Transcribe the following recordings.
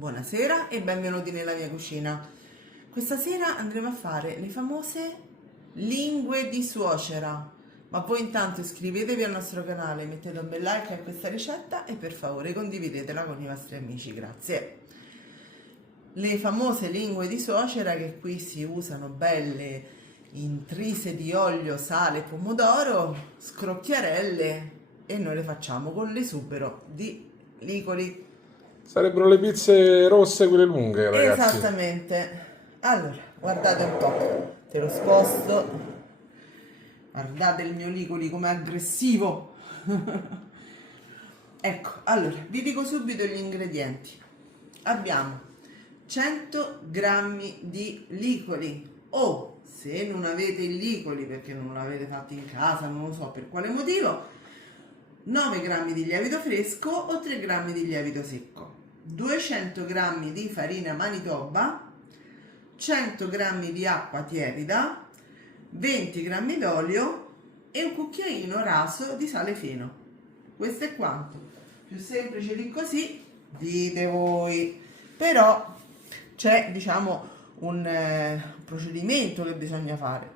Buonasera e benvenuti nella mia cucina. Questa sera andremo a fare le famose lingue di suocera. Ma voi intanto iscrivetevi al nostro canale, mettete un bel like a questa ricetta e per favore condividetela con i vostri amici, grazie. Le famose lingue di suocera che qui si usano belle intrise di olio, sale, pomodoro, scrocchiarelle e noi le facciamo con l'esubero di licoli. Sarebbero le pizze rosse, quelle lunghe, ragazzi. Esattamente. Allora, guardate un po', te lo sposto. Guardate il mio licoli come aggressivo. Ecco, allora, vi dico subito gli ingredienti. Abbiamo 100 grammi di licoli o se non avete i licoli perché non l'avete fatto in casa, non lo so per quale motivo, 9 grammi di lievito fresco o 3 grammi di lievito secco, 200 grammi di farina Manitoba, 100 grammi di acqua tiepida, 20 grammi d'olio e un cucchiaino raso di sale fino. Questo è quanto. Più semplice di così, dite voi. Però c'è, diciamo, un procedimento che bisogna fare.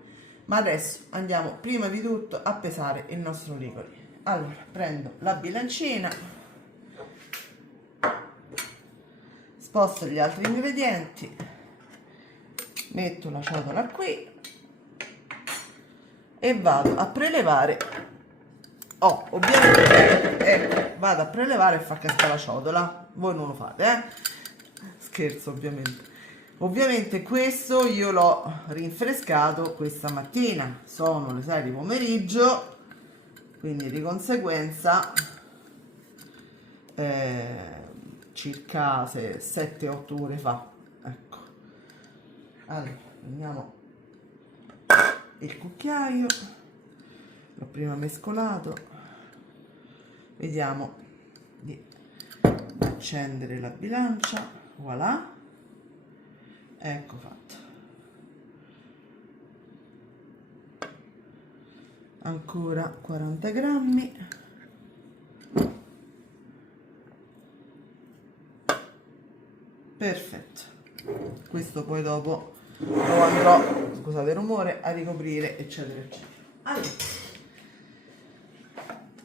Ma adesso andiamo prima di tutto a pesare il nostro licoli. Allora, prendo la bilancina, sposto gli altri ingredienti, metto la ciotola qui e vado a prelevare. Ovviamente, ecco, vado a prelevare e fa cascare la ciotola. Voi non lo fate, Scherzo, ovviamente. Ovviamente questo io l'ho rinfrescato questa mattina. Sono le 6 di pomeriggio. Quindi di conseguenza circa 7-8 ore fa, ecco. Allora prendiamo il cucchiaio, l'ho prima mescolato, vediamo di accendere la bilancia, voilà, ecco fatto. Ancora 40 grammi, perfetto. Questo poi dopo lo andrò, scusate il rumore, a ricoprire eccetera eccetera. Allora,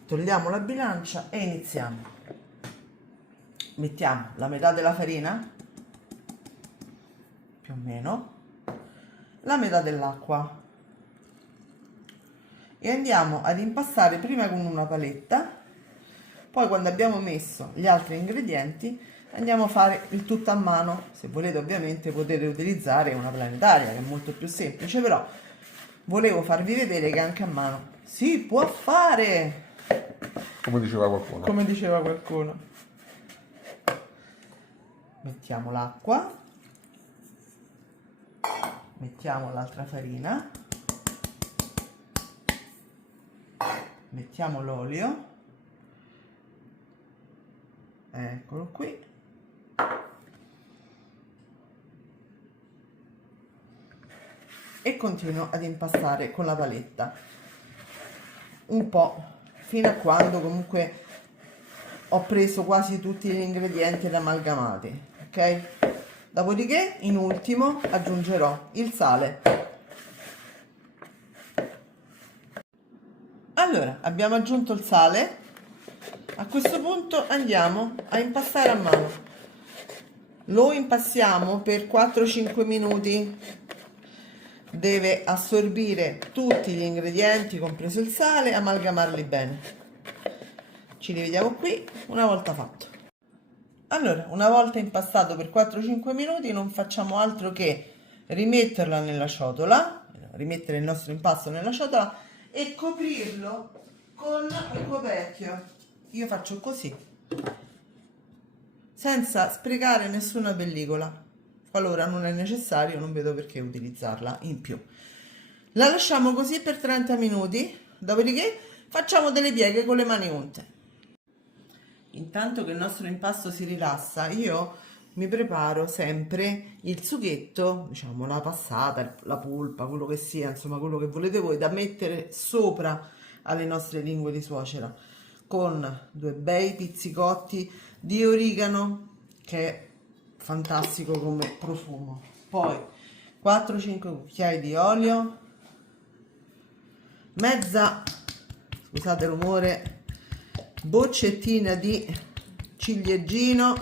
togliamo la bilancia e iniziamo. Mettiamo la metà della farina, più o meno, la metà dell'acqua e andiamo ad impastare prima con una paletta, poi quando abbiamo messo gli altri ingredienti andiamo a fare il tutto a mano. Se volete ovviamente potete utilizzare una planetaria che è molto più semplice, però volevo farvi vedere che anche a mano si può fare, Come diceva qualcuno. come diceva qualcuno. Mettiamo l'acqua, mettiamo l'altra farina, mettiamo l'olio, eccolo qui, e continuo ad impastare con la paletta un po' fino a quando comunque ho preso quasi tutti gli ingredienti ed amalgamati, ok? Dopodiché in ultimo aggiungerò il sale. Allora, abbiamo aggiunto il sale, a questo punto andiamo a impastare a mano. Lo impastiamo per 4-5 minuti, deve assorbire tutti gli ingredienti, compreso il sale, amalgamarli bene. Ci rivediamo qui una volta fatto. Allora, una volta impastato per 4-5 minuti non facciamo altro che rimetterla nella ciotola, rimettere il nostro impasto nella ciotola e coprirlo con il coperchio. Io faccio così, senza sprecare nessuna pellicola. Qualora non è necessario, non vedo perché utilizzarla in più. La lasciamo così per 30 minuti, dopodiché facciamo delle pieghe con le mani unte. Intanto che il nostro impasto si rilassa, io mi preparo sempre il sughetto, diciamo la passata, la polpa, quello che sia, insomma quello che volete voi, da mettere sopra alle nostre lingue di suocera, con 2 bei pizzicotti di origano, che fantastico come profumo. Poi 4-5 cucchiai di olio, mezza, scusate il rumore, boccettina di ciliegino,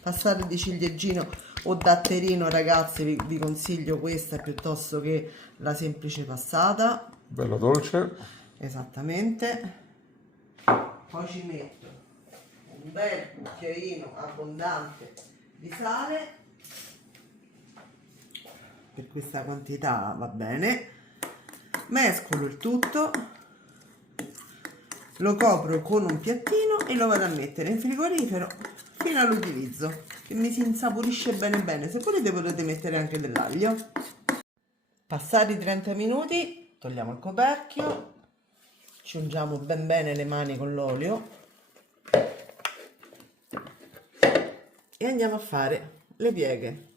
passate di ciliegino o datterino, ragazzi, vi consiglio questa piuttosto che la semplice passata. Bello dolce. Esattamente. Poi ci metto un bel cucchiaino abbondante di sale, per questa quantità va bene. Mescolo il tutto, lo copro con un piattino e lo vado a mettere in frigorifero fino all'utilizzo, che mi si insaporisce bene bene. Se volete potete mettere anche dell'aglio. Passati 30 minuti togliamo il coperchio, ci ungiamo ben bene le mani con l'olio e andiamo a fare le pieghe.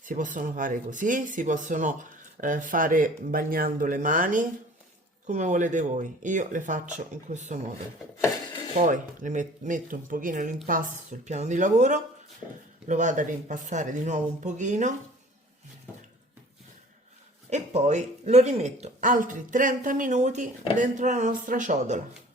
Si possono fare così, si possono fare bagnando le mani, come volete voi. Io le faccio in questo modo. Poi le metto un pochino l'impasto sul piano di lavoro, lo vado a rimpassare di nuovo un pochino e poi lo rimetto altri 30 minuti dentro la nostra ciotola.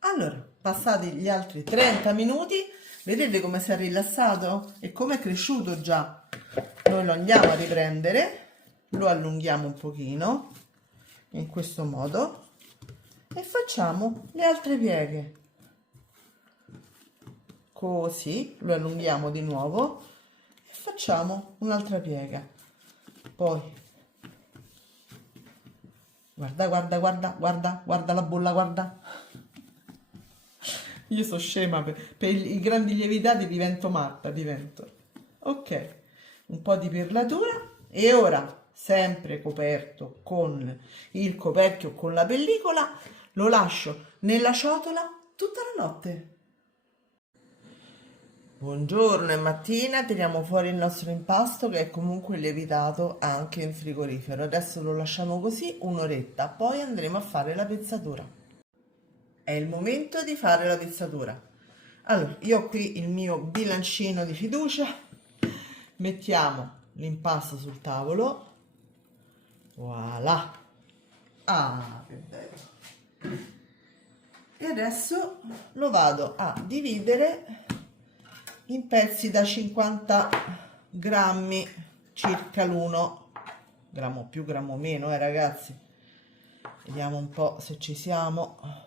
Allora, passati gli altri 30 minuti, vedete come si è rilassato e come è cresciuto già. Noi lo andiamo a riprendere, lo allunghiamo un pochino, in questo modo, e facciamo le altre pieghe. Così, lo allunghiamo di nuovo e facciamo un'altra piega. Poi, guarda la bolla, guarda. Io sono scema, per i grandi lievitati divento matta, Ok, un po' di perlatura e ora, sempre coperto con il coperchio, con la pellicola, lo lascio nella ciotola tutta la notte. Buongiorno, è mattina, tiriamo fuori il nostro impasto che è comunque lievitato anche in frigorifero. Adesso lo lasciamo così un'oretta, poi andremo a fare la pezzatura. È il momento di fare la pezzatura. Allora, io ho qui il mio bilancino di fiducia, mettiamo l'impasto sul tavolo, voilà, ah che bello, e adesso lo vado a dividere in pezzi da 50 grammi circa l'uno, grammo più, grammo meno, ragazzi, vediamo un po' se ci siamo.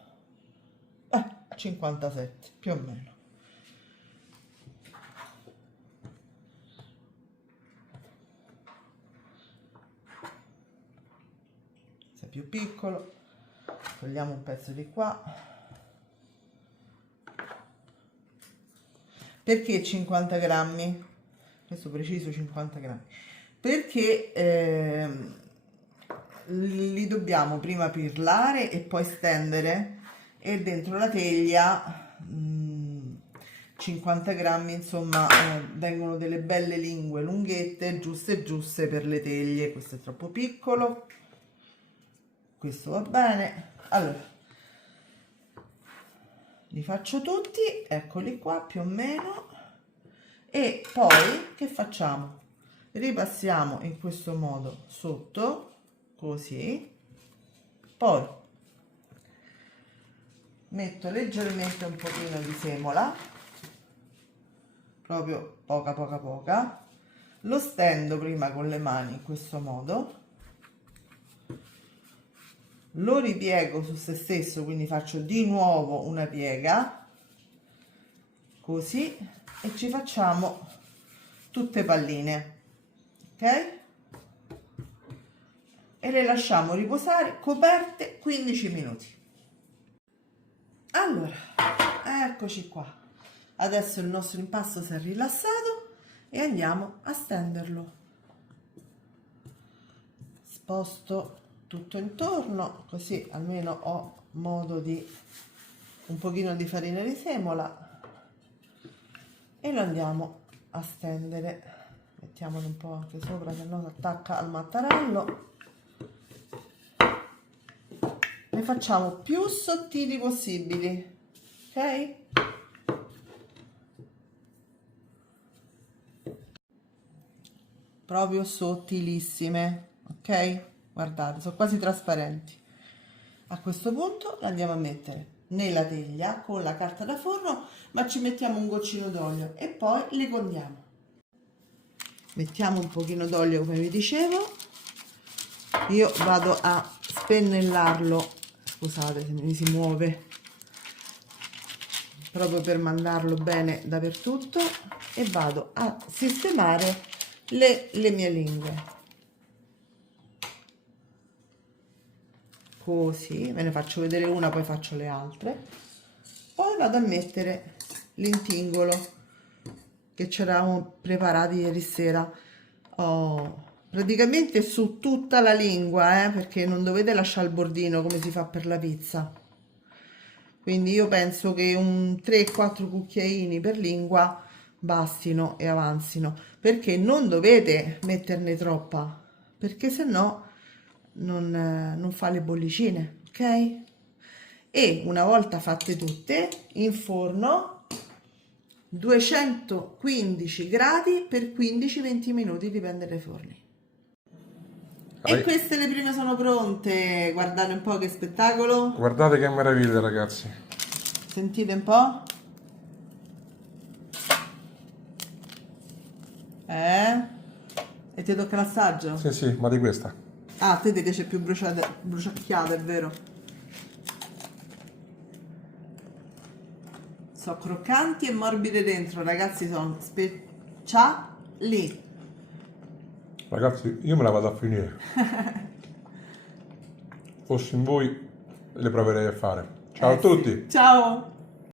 57 più o meno. Se è più piccolo, togliamo un pezzo di qua. Perché 50 grammi? Questo preciso 50 grammi. Perché li dobbiamo prima pirlare e poi stendere, e dentro la teglia 50 grammi, insomma, vengono delle belle lingue lunghette, giuste per le teglie. Questo è troppo piccolo, questo va bene. Allora, li faccio tutti, eccoli qua più o meno, e poi che facciamo? Ripassiamo in questo modo sotto, così, poi metto leggermente un pochino di semola, proprio poca, lo stendo prima con le mani in questo modo, lo ripiego su se stesso, quindi faccio di nuovo una piega, così, e ci facciamo tutte palline, ok? E le lasciamo riposare coperte 15 minuti. Allora, eccoci qua, adesso il nostro impasto si è rilassato e andiamo a stenderlo. Sposto tutto intorno, così almeno ho modo di un pochino di farina di semola, e lo andiamo a stendere. Mettiamone un po' anche sopra, se no si attacca al mattarello. Ne facciamo più sottili possibili, ok? Proprio sottilissime, ok? Guardate, sono quasi trasparenti. A questo punto le andiamo a mettere nella teglia con la carta da forno, ma ci mettiamo un goccino d'olio e poi le condiamo. Mettiamo un pochino d'olio, come vi dicevo. Io vado a spennellarlo, scusate se mi si muove, proprio per mandarlo bene dappertutto, e vado a sistemare le mie lingue. Così, ve ne faccio vedere una, poi faccio le altre. Poi vado a mettere l'intingolo che ci eravamo preparati ieri sera. Praticamente su tutta la lingua, perché non dovete lasciare il bordino come si fa per la pizza. Quindi io penso che un 3-4 cucchiaini per lingua bastino e avanzino, perché non dovete metterne troppa, perché se no non fa le bollicine, ok? E una volta fatte tutte, in forno 215 gradi per 15-20 minuti, dipende dai forni. E queste le prime sono pronte, guardate un po' che spettacolo. Guardate che meraviglia, ragazzi. Sentite un po'. E ti tocca l'assaggio? Sì, sì, ma di questa. Ah, a te ti piace più bruciacchiata, è vero. Sono croccanti e morbide dentro, ragazzi, sono speciali. Ragazzi, io me la vado a finire. Fossi in voi, le proverei a fare. Ciao a tutti. Ciao.